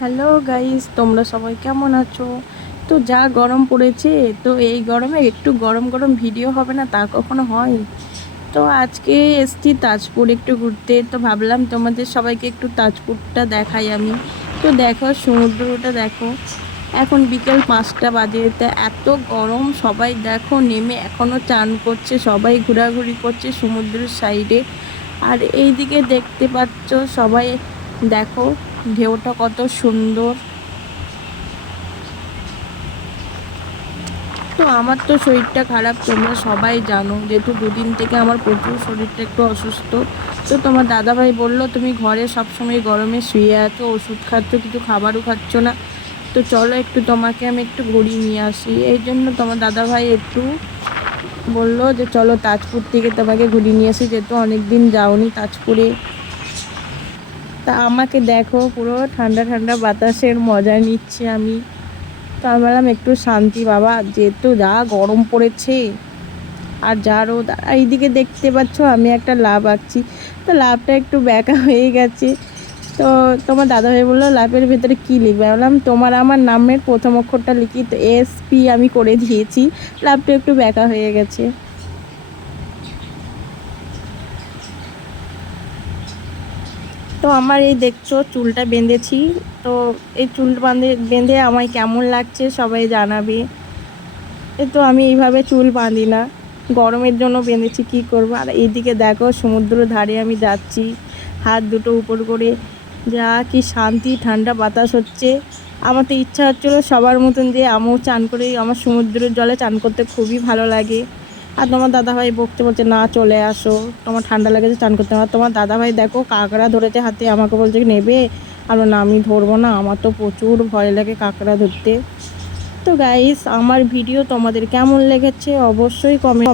Hello guys, তোমরা সবাই কেমন আছো? তো যা গরম পড়েছে, তো এই গরমে একটু গরম গরম ভিডিও হবে না, তা কখনো হয়? তো আজকে এসছি তাজপুর একটু ঘুরতে, তো ভাবলাম তোমাদের সবাইকে একটু তাজপুরটা দেখাই আমি। তো দেখো সমুদ্রটা দেখো, এখন বিকেল 5টা বাজে, তা এত গরম, সবাই দেখো নেমে এখনও চান করছে, সবাই ঘোরাঘুরি করছে সমুদ্রের সাইডে। আর এইদিকে দেখতে পাচ্ছ সবাই, দেখো ঢেউটা কত সুন্দর। তো আমার তো শরীরটা খারাপ, তোমরা সবাই জানো, যেহেতু দুদিন থেকে আমার প্রচুর শরীরটা একটু অসুস্থ। তো তোমার দাদাভাই বলল তুমি ঘরে সবসময় গরমে শুয়ে আছো, ওষুধ খাচ্ছ, কিছু খাবারও খাচ্ছ না, তো চলো একটু তোমাকে আমি একটু ঘুরিয়ে নিয়ে আসি। এই জন্য তোমার দাদাভাই একটু বললো যে চলো তাজপুর থেকে তোমাকে ঘুরিয়ে নিয়ে আসি, যেহেতু অনেক দিন যাওনি তাজপুরে। তা আমাকে দেখো পুরো ঠান্ডা ঠান্ডা বাতাসের মজা নিচ্ছি আমি। তো আমি বললাম একটু শান্তি বাবা, যেহেতু যা গরম পড়েছে আর যা রোদ। আর এইদিকে দেখতে পাচ্ছ আমি একটা লাভ আঁকছি, তো লাভটা একটু ব্যাকা হয়ে গেছে। তো তোমার দাদাভাই বললো লাভের ভেতরে কী লিখবে, আমি বললাম তোমার আমার নামের প্রথম অক্ষরটা লিখি, তো SP আমি করে দিয়েছি, লাভটা একটু ব্যাকা হয়ে গেছে। তো আমার এই দেখছো চুলটা বেঁধেছি, তো এই চুল বেঁধে আমায় কেমন লাগছে সবাই জানাবে। তো আমি এইভাবে চুল বাঁধি না, গরমের জন্য বেঁধেছি, কী করবো। আর এইদিকে দেখো সমুদ্র ধারে আমি যাচ্ছি হাত দুটো উপর করে, যা কি শান্তি, ঠান্ডা বাতাস হচ্ছে। আমার তো ইচ্ছা হচ্ছিলো সবার মতন যে আমিও চান করি, আমার সমুদ্রের জলে চান করতে খুবই ভালো লাগে। আর তোমার দাদাভাই বকতে বলছে না চলে আসো, তোমার ঠান্ডা লেগেছে চান করতে। আর তোমার দাদাভাই দেখো কাঁকড়া ধরেছে হাতে, আমাকে বলছে নেবে, আর না আমি ধরবো না, আমার তো প্রচুর ভয় লাগে কাঁকড়া ধরতে। তো গাইস, আমার ভিডিও তোমাদের কেমন লেগেছে অবশ্যই কমেন্ট